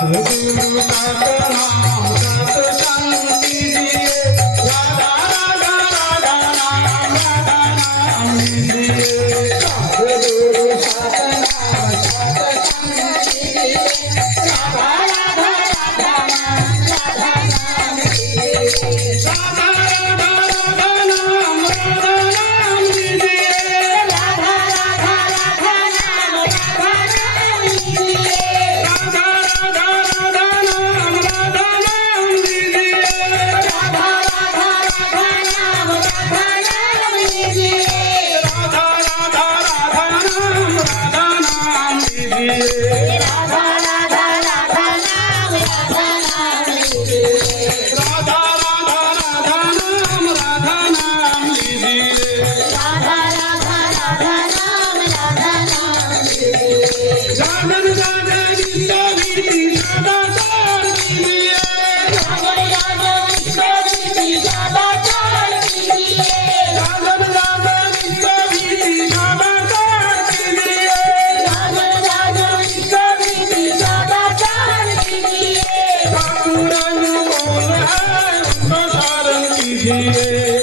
सद्गुरु सतनाम सत शांति दिए राधा राधा राधा नाम राधा नाम दिए सद्गुरु सतनाम सत शांति दिए राधा राधा राधा नाम राधा नाम दिए राधा राधा राधा नाम राधा नाम दिए राधा राधा राधा नाम राधा नाम दिए राधा राधा राधा नाम राधा नाम दिए राधा राधा राधा नाम राधा नाम दिए राधा राधा राधा नाम राधा नाम दिए राधा राधा राधा नाम राधा नाम दिए राधा राधा राधा नाम राधा नाम दिए राधा राधा राधा नाम राधा नाम दिए जागन जागन गीता गीती सदा शांति दिए जागन जागन गीता गीती सदा शांति दिए जागन जागन गीता गीती सदा शांति दिए जागन जागन गीता गीती सदा शांति दिए ठाकुरन बोल है उनको शांति दिए